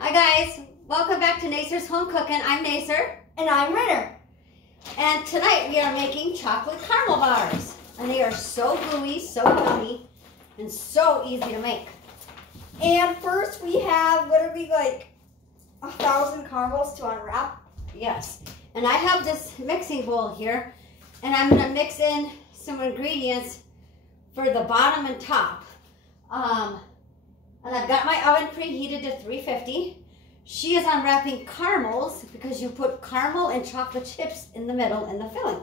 Hi guys, welcome back to Nacer's Home Cooking. I'm Nacer. And I'm Renner. And tonight we are making chocolate caramel bars. And they are so gooey, so yummy, and so easy to make. And first we have literally like 1,000 caramels to unwrap. Yes. And I have this mixing bowl here, and I'm going to mix in some ingredients for the bottom and top. And I've got my oven preheated to 350. She is unwrapping caramels because you put caramel and chocolate chips in the middle in the filling.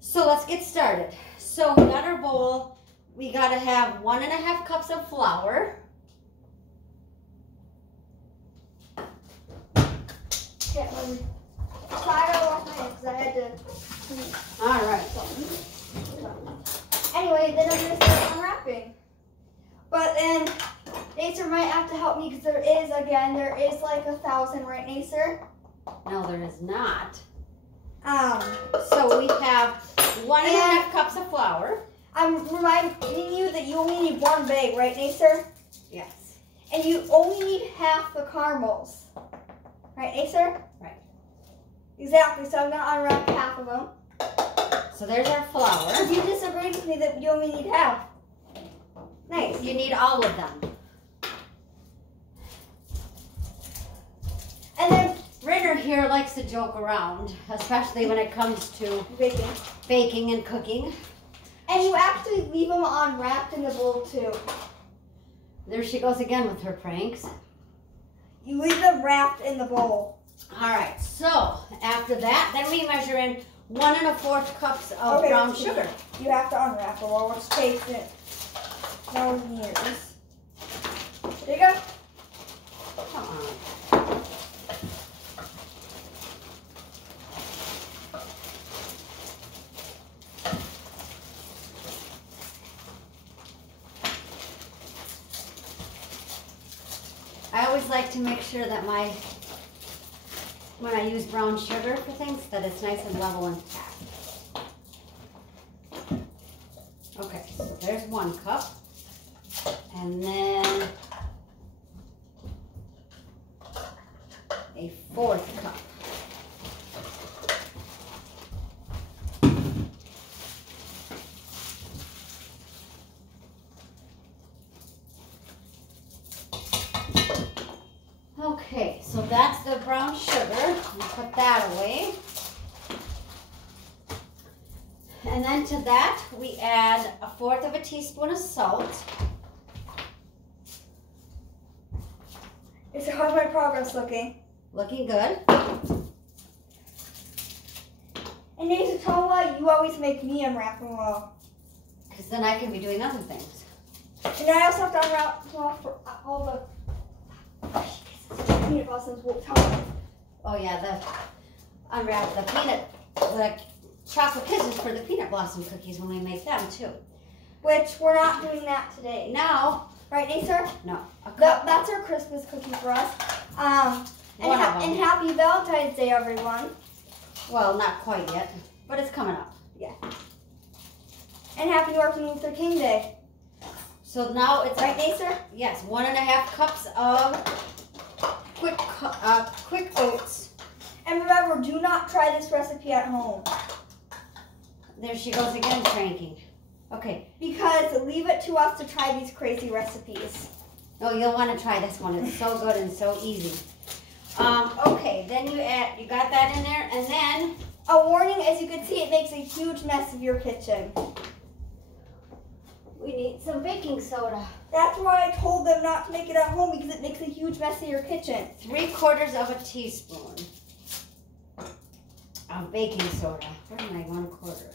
So let's get started. So we got our bowl. We got to have 1.5 cups of flour. Okay, I gotta wash my hands because I had to. All right. Anyway, then I'm gonna start unwrapping. But then Nacer might have to help me because there is like 1,000, right, Nacer? No, there is not. So we have 1.5 cups of flour. I'm reminding you that you only need 1 bag, right, Nacer? Yes. And you only need half the caramels. Right, Nacer? Right. Exactly, so I'm gonna unwrap half of them. So there's our flour. You disagreed with me that you only need half. Nice. You need all of them. And then Renner here likes to joke around, especially when it comes to baking and cooking. And you actually leave them unwrapped in the bowl too. There she goes again with her pranks. You leave them wrapped in the bowl. All right, so after that, then we measure in 1 1/4 cups of brown sugar. You have to unwrap it while we're spacing it. No years. There you go. Come on. I always like to make sure that when I use brown sugar for things, that it's nice and level and packed. Okay, so there's 1 cup. And then a 1/4 cup. Okay, so that's the brown sugar. We'll put that away. And then to that, we add 1/4 teaspoon of salt. So how's my progress looking? Looking good. And Nacer, tell me why you always make me unwrap them well. Because then I can be doing other things. And I also have to unwrap for all the peanut blossoms. Oh yeah, unwrap the chocolate kisses for the peanut blossom cookies when we make them too. Which we're not doing that today. No. Right, Nacer? No. That's our Christmas cookie for us. And happy Valentine's Day, everyone. Well, not quite yet, but it's coming up. Yeah. And happy Martin Luther King Day. So now it's right, Nacer? Yes, 1.5 cups of quick oats. And remember, do not try this recipe at home. There she goes again, cranking. Okay. Because leave it to us to try these crazy recipes. No, you'll want to try this one. It's so good and so easy. Okay, then you got that in there, and then a warning, as you can see, it makes a huge mess of your kitchen. We need some baking soda. That's why I told them not to make it at home, because it makes a huge mess of your kitchen. 3/4 teaspoon of baking soda. Where's my 1/4?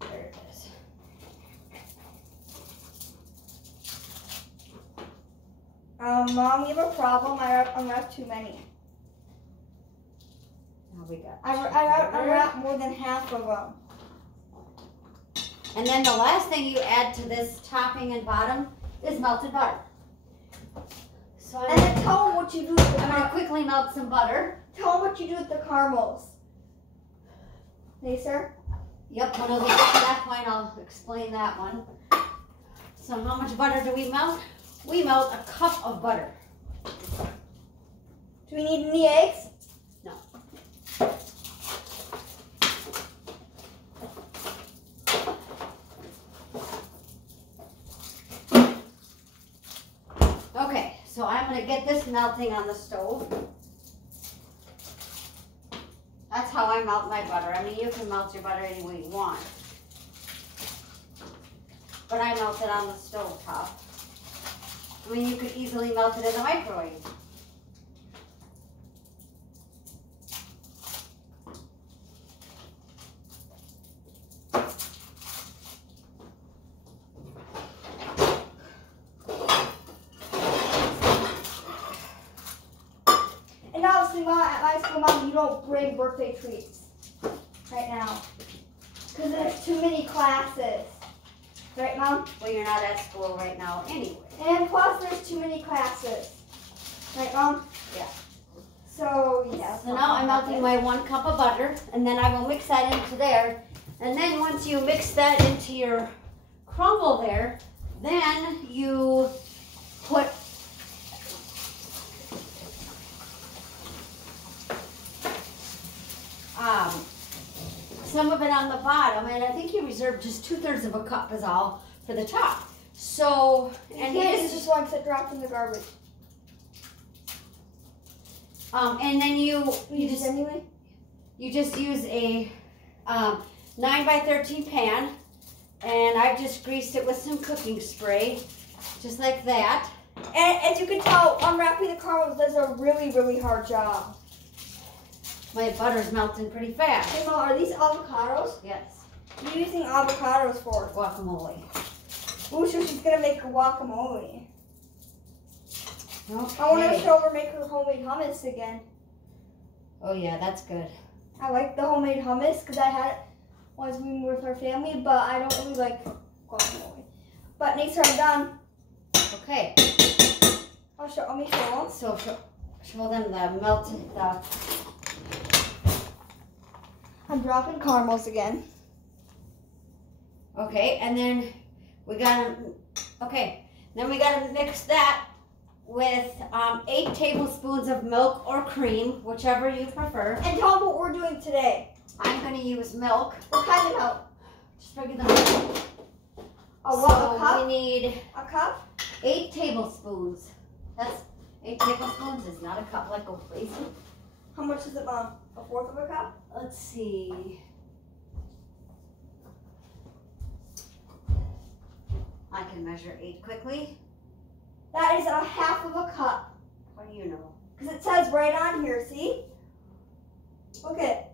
There it is. Mom, we have a problem. I unwrapped too many. Now we got. I unwrapped more than half of them. And then the last thing you add to this topping and bottom is melted butter. So and then tell them what you do with the I'm going to quickly melt some butter. Tell them what you do with the caramels. Nacer? Yep, when we get to that point, I'll explain that one. So how much butter do we melt? We melt a cup of butter. Do we need any eggs? No. Okay, so I'm going to get this melting on the stove. That's how I melt my butter. I mean, you can melt your butter any way you want. But I melt it on the stove top. I mean, you could easily melt it in the microwave. And obviously, Mom, at my school, Mom, you don't bring birthday treats right now. Because there's too many classes. Right, Mom? Well, you're not at school right now anyway. And plus, there's too many classes. Right, Mom? Yeah. So, yeah. So now I'm melting my 1 cup of butter, and then I will mix that into there. And then once you mix that into your crumble there, then you put some of it on the bottom, and I think you reserved just 2/3 of a cup is all for the top. So, and it's just one that dropped in the garbage. And then you just use a 9 by 13 pan, and I've just greased it with some cooking spray, just like that. And as you can tell, unwrapping the caramels does a really, really hard job. My butter's melting pretty fast. Hey, Mom, are these avocados? Yes. What are you using avocados for? Guacamole. Ooh, so she's gonna make a guacamole. Okay. I want to show her make her homemade hummus again. Oh yeah, that's good. I like the homemade hummus because I had it once we were with our family, but I don't really like guacamole. But Nacer, I'm done. Okay. Let me show them. So show them the melted I'm dropping caramels again. Okay, and then we gotta mix that with 8 tablespoons of milk or cream, whichever you prefer. And tell them what we're doing today. I'm gonna use milk. What kind of milk? Just regular milk. A cup? We need a cup? 8 tablespoons. That's 8 tablespoons is not a cup. Let go, please. How much is it, Mom? 1/4 of a cup? Let's see. I can measure 8 quickly. That is 1/2 of a cup. What do you know? Because it says right on here, see? Look it.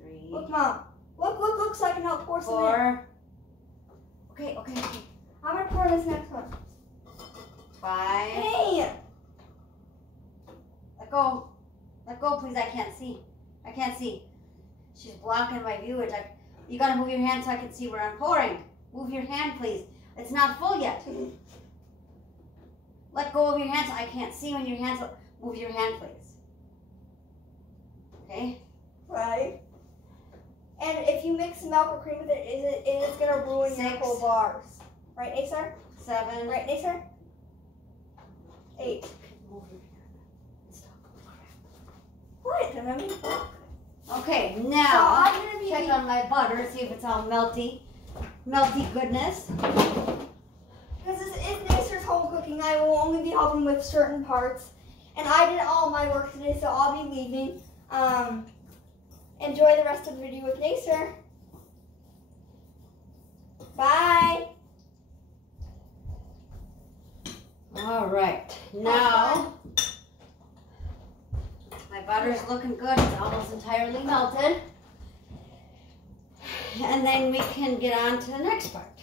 3. Look, Mom. Look, so I can help pour some in. 4. Okay. I'm going to pour this next one. 5. Hey! Let go, please. I can't see. She's blocking my view. It's like, you gotta move your hand so I can see where I'm pouring. Move your hand, please. It's not full yet. Let go of your hand so I can't see when your hands. Move your hand, please. Okay. Right. And if you mix milk or cream with it, it is going to ruin your 6. whole bars. Right, Nacer? 7. Right, Nacer? 8. Move your hand. Stop. What? Okay, So now I'm going to be check on my butter, see if it's all melty goodness. Because this is Nacer's home cooking, I will only be helping with certain parts. And I did all my work today, so I'll be leaving. Enjoy the rest of the video with Nacer. Bye. All right, now my butter's looking good. It's almost entirely melted. And then we can get on to the next part,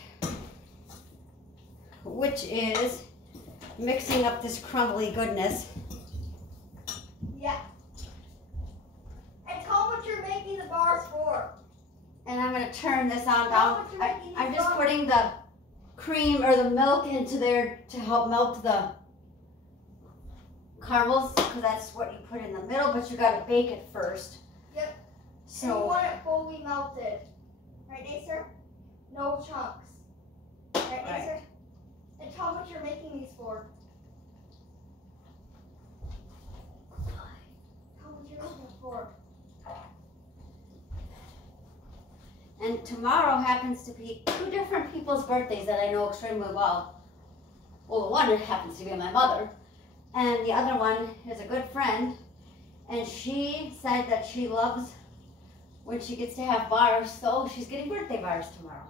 which is mixing up this crumbly goodness. Yeah. And tell them what you're making the bars for. And I'm going to turn this on down. I'm just putting the cream or the milk into there to help melt the caramels, because that's what you put in the middle, but you got to bake it first. Yep. So and you want it fully melted. Right, Nacer? No chunks. Right, Nacer? And tell them what you're making these for. And tomorrow happens to be two different people's birthdays that I know extremely well. Well, one happens to be my mother, and the other one is a good friend. And she said that she loves when she gets to have bars, so she's getting birthday bars tomorrow.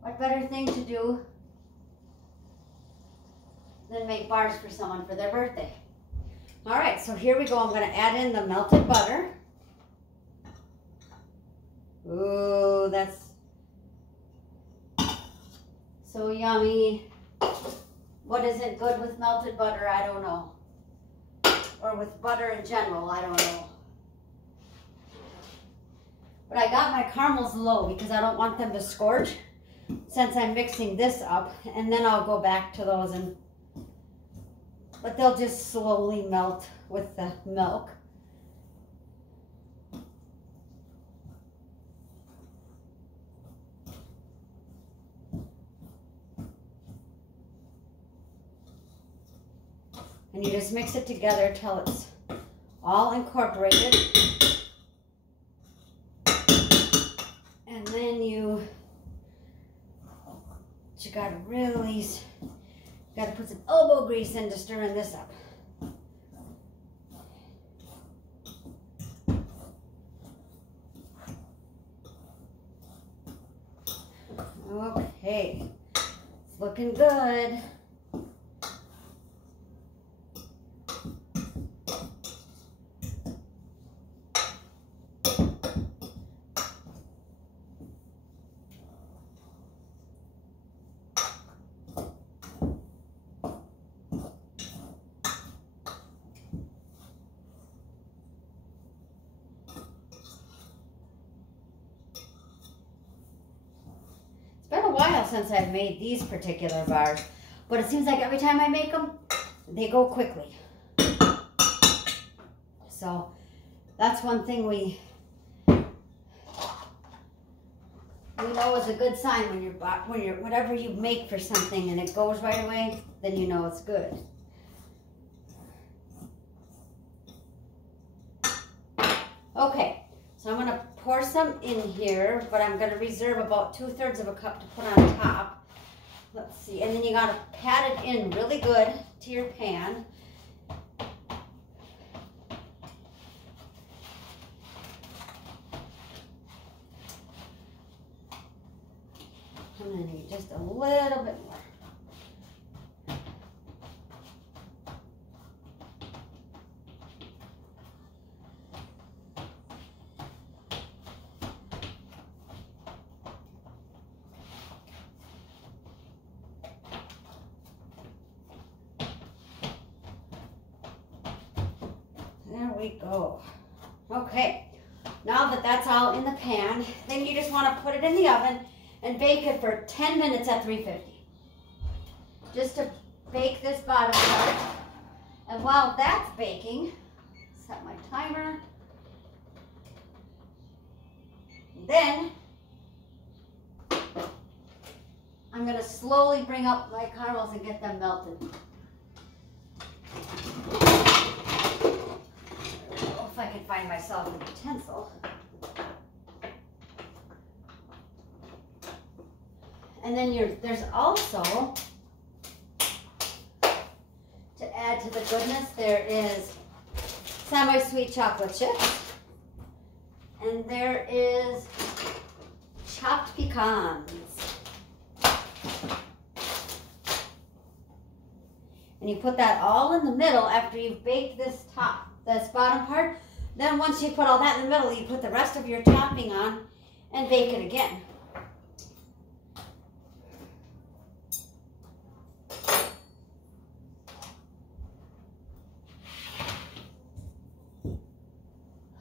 What better thing to do than make bars for someone for their birthday? All right, so here we go. I'm going to add in the melted butter. Ooh, that's so yummy. What isn't good with melted butter? I don't know. Or with butter in general, I don't know. But I got my caramels low because I don't want them to scorch since I'm mixing this up. And then I'll go back to those, but they'll just slowly melt with the milk. And you just mix it together till it's all incorporated. And then you gotta really, gotta put some elbow grease into stirring this up. Okay, it's looking good. While since I've made these particular bars, but it seems like every time I make them, they go quickly. So that's one thing we know is a good sign when you're whatever you make for something and it goes right away, then you know it's good. Okay, so I'm gonna pour some in here, but I'm going to reserve about 2/3 of a cup to put on top. Let's see, and then you got to pat it in really good to your pan. I'm going to need just a little bit more. There we go. Okay, now that that's all in the pan, then you just want to put it in the oven and bake it for 10 minutes at 350. Just to bake this bottom part. And while that's baking, set my timer. Then I'm going to slowly bring up my caramels and get them melted. If I can find myself a utensil. And then there's also, to add to the goodness, there is semi-sweet chocolate chips. And there is chopped pecans. And you put that all in the middle after you've baked this bottom part. Then once you put all that in the middle, you put the rest of your topping on and bake it again.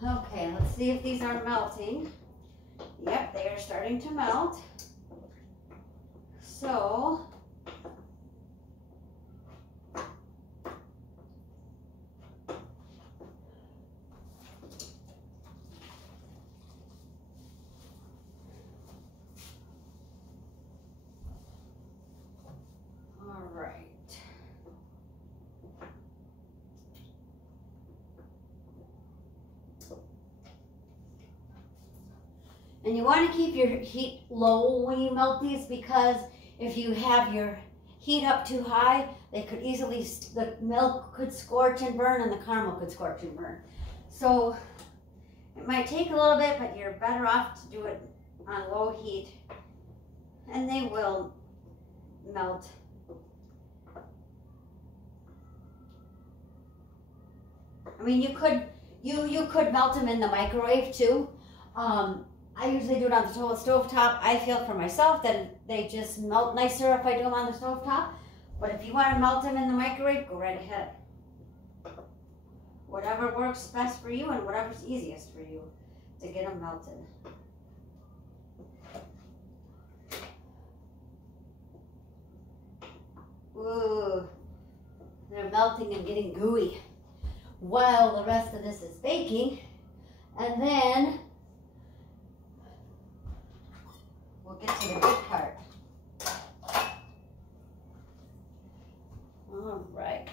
Okay, let's see if these are melting. Yep, they are starting to melt. So, all right. And you want to keep your heat low when you melt these, because if you have your heat up too high, they could easily, the milk could scorch and burn, and the caramel could scorch and burn. So it might take a little bit, but you're better off to do it on low heat, and they will melt. I mean, you could melt them in the microwave too. I usually do it on the stove top. I feel for myself that they just melt nicer if I do them on the stove top. But if you want to melt them in the microwave, go right ahead. Whatever works best for you and whatever's easiest for you to get them melted. Ooh, they're melting and getting gooey while the rest of this is baking. And then we'll get to the good part. All right.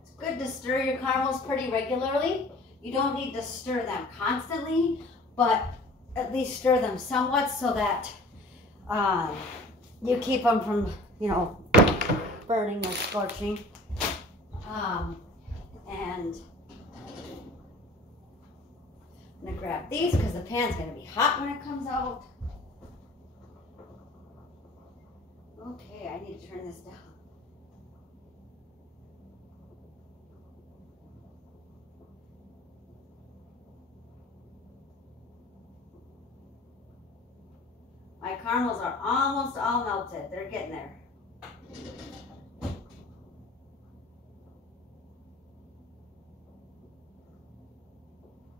It's good to stir your caramels pretty regularly. You don't need to stir them constantly, but at least stir them somewhat so that you keep them from, you know, burning or scorching. And I'm gonna grab these because the pan's gonna be hot when it comes out. Okay, I need to turn this down. My caramels are almost all melted. They're getting there.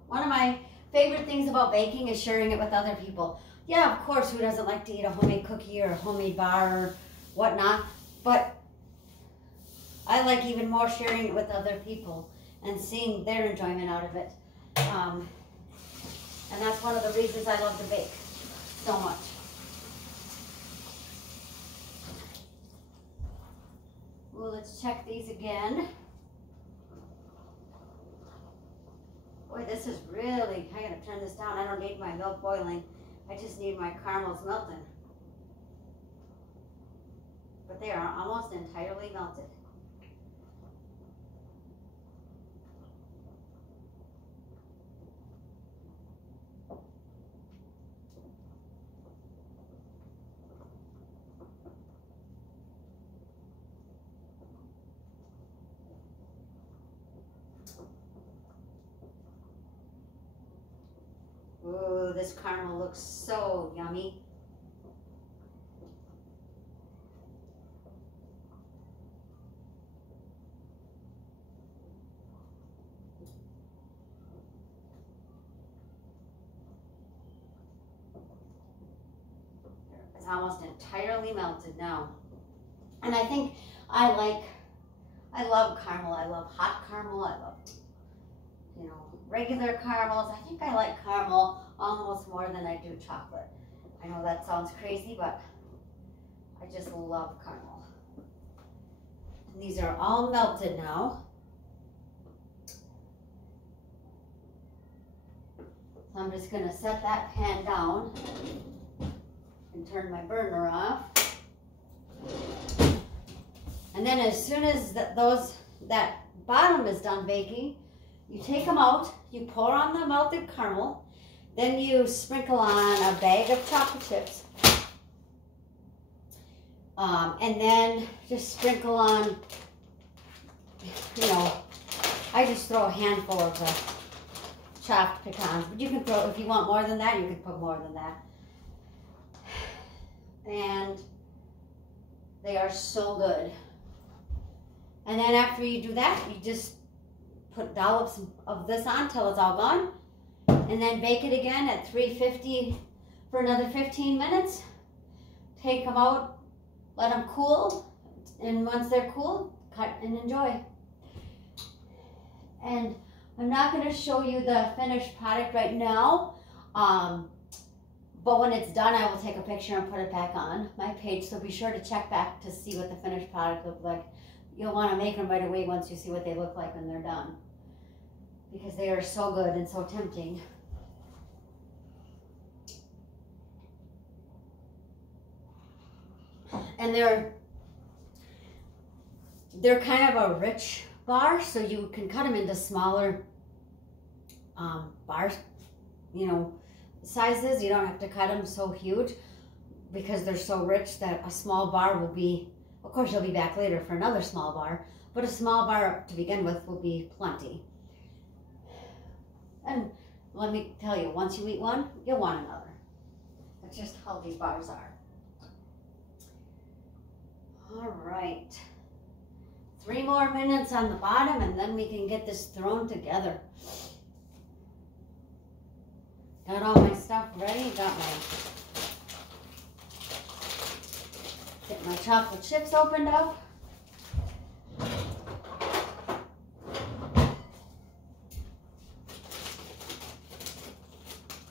One of my favorite things about baking is sharing it with other people. Yeah, of course, who doesn't like to eat a homemade cookie or a homemade bar or whatnot? But I like even more sharing it with other people and seeing their enjoyment out of it. And that's one of the reasons I love to bake so much. Well, let's check these again. Boy, this is really, I gotta turn this down. I don't need my milk boiling. I just need my caramels melting. But they are almost entirely melted. Ooh, this caramel looks so yummy. It's almost entirely melted now. And I think I love caramel. I love hot caramel. I love, you know, regular caramels. I think I like caramel almost more than I do chocolate. I know that sounds crazy, but I just love caramel. And these are all melted now. So I'm just gonna set that pan down and turn my burner off. And then as soon as that bottom is done baking, you take them out, you pour on the melted caramel, then you sprinkle on a bag of chocolate chips, and then just sprinkle on, you know, I just throw a handful of the chopped pecans, but you can throw, if you want more than that, you can put more than that. And they are so good. And then after you do that, you just put dollops of this on till it's all gone, and then bake it again at 350 for another 15 minutes. Take them out, let them cool, and once they're cool, cut and enjoy. And I'm not going to show you the finished product right now, But when it's done, I will take a picture and put it back on my page. So be sure to check back to see what the finished product looks like. You'll want to make them right away once you see what they look like when they're done, because they are so good and so tempting. And they're kind of a rich bar, so you can cut them into smaller bars, you know, sizes. You don't have to cut them so huge because they're so rich that a small bar will be, of course you'll be back later for another small bar, but a small bar to begin with will be plenty. And let me tell you, once you eat one, you'll want another. That's just how these bars are. All right. 3 more minutes on the bottom and then we can get this thrown together. Got all my stuff ready. Get my chocolate chips opened up.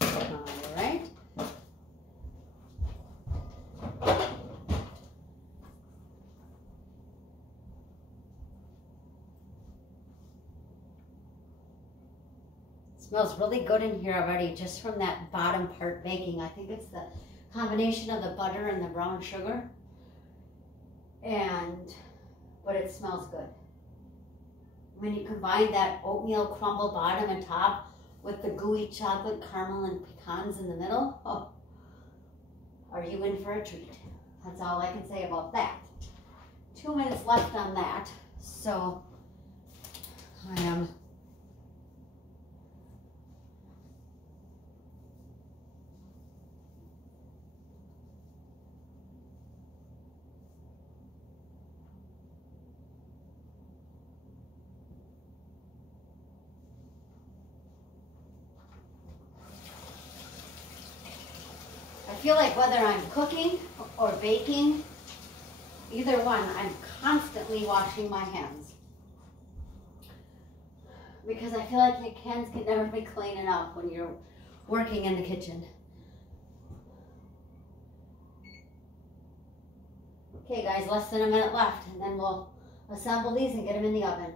All right. Smells really good in here already, just from that bottom part baking. I think it's the combination of the butter and the brown sugar. But it smells good. When you combine that oatmeal crumble bottom and top with the gooey chocolate caramel and pecans in the middle, oh, are you in for a treat? That's all I can say about that. 2 minutes left on that, so I am I feel like whether I'm cooking or baking, either one, I'm constantly washing my hands. Because I feel like your hands can never be clean enough when you're working in the kitchen. Okay guys, less than a minute left and then we'll assemble these and get them in the oven.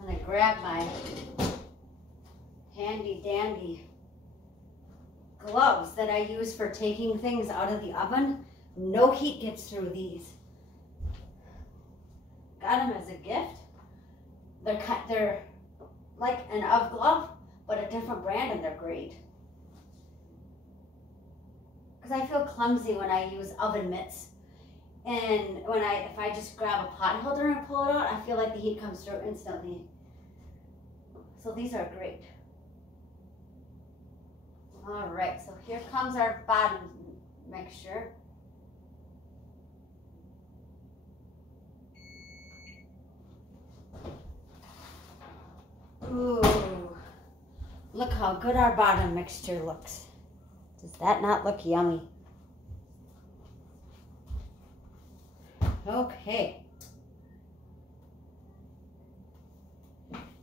I'm going to grab my handy dandy gloves that I use for taking things out of the oven. No heat gets through these. Got them as a gift. They're like an UGG glove, but a different brand, and they're great. Because I feel clumsy when I use oven mitts. And if I just grab a pot holder and pull it out, I feel like the heat comes through instantly. So these are great. All right, so here comes our bottom mixture. Ooh, look how good our bottom mixture looks. Does that not look yummy? Okay.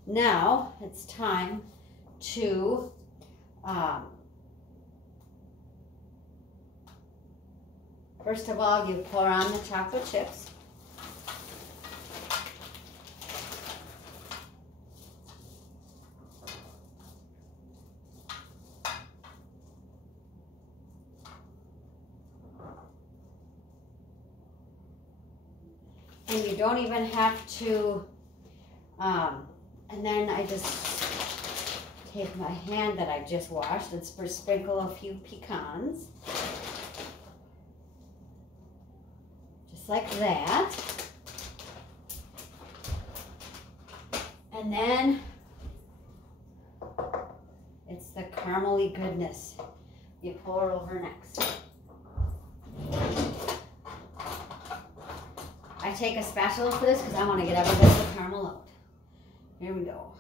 Now it's time to first of all, you pour on the chocolate chips. And you don't even have to, and then I just take my hand that I just washed and sprinkle a few pecans. Just like that. And then it's the caramely goodness you pour over next. I take a spatula for this because I want to get every bit of the caramel out. Here we go.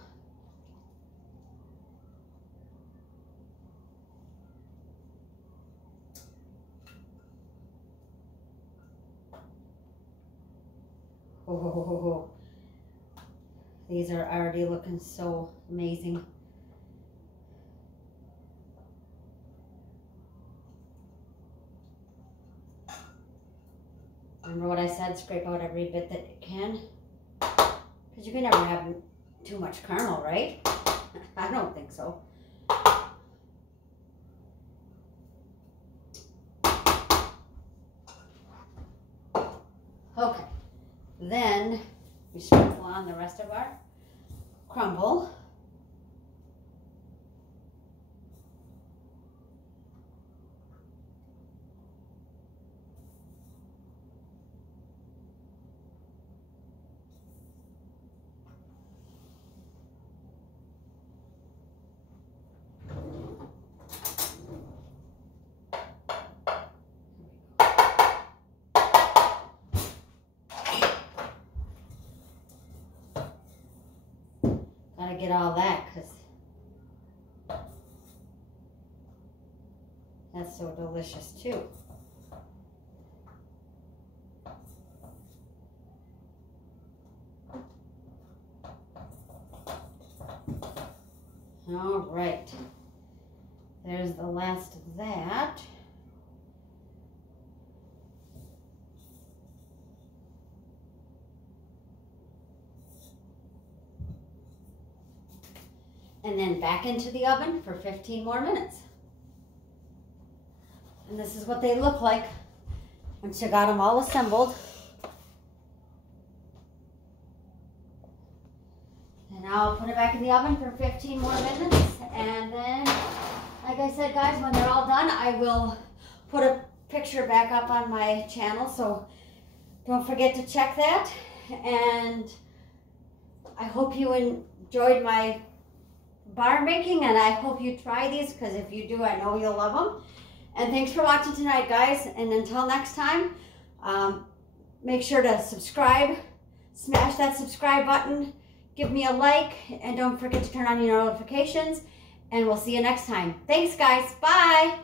Oh, these are already looking so amazing. Remember what I said, scrape out every bit that you can. Because you can never have too much caramel, right? I don't think so. Okay, then we sprinkle on the rest of our crumble. Gotta get all that because that's so delicious too. All right, there's the last of that. And then back into the oven for 15 more minutes. And this is what they look like once you got them all assembled. And now I'll put it back in the oven for 15 more minutes. And then, like I said, guys, when they're all done, I will put a picture back up on my channel. So don't forget to check that. And I hope you enjoyed my bar making, and I hope you try these, because if you do, I know you'll love them. And thanks for watching tonight, guys, and until next time, make sure to subscribe, smash that subscribe button, give me a like, and don't forget to turn on your notifications, and we'll see you next time. Thanks, guys. Bye.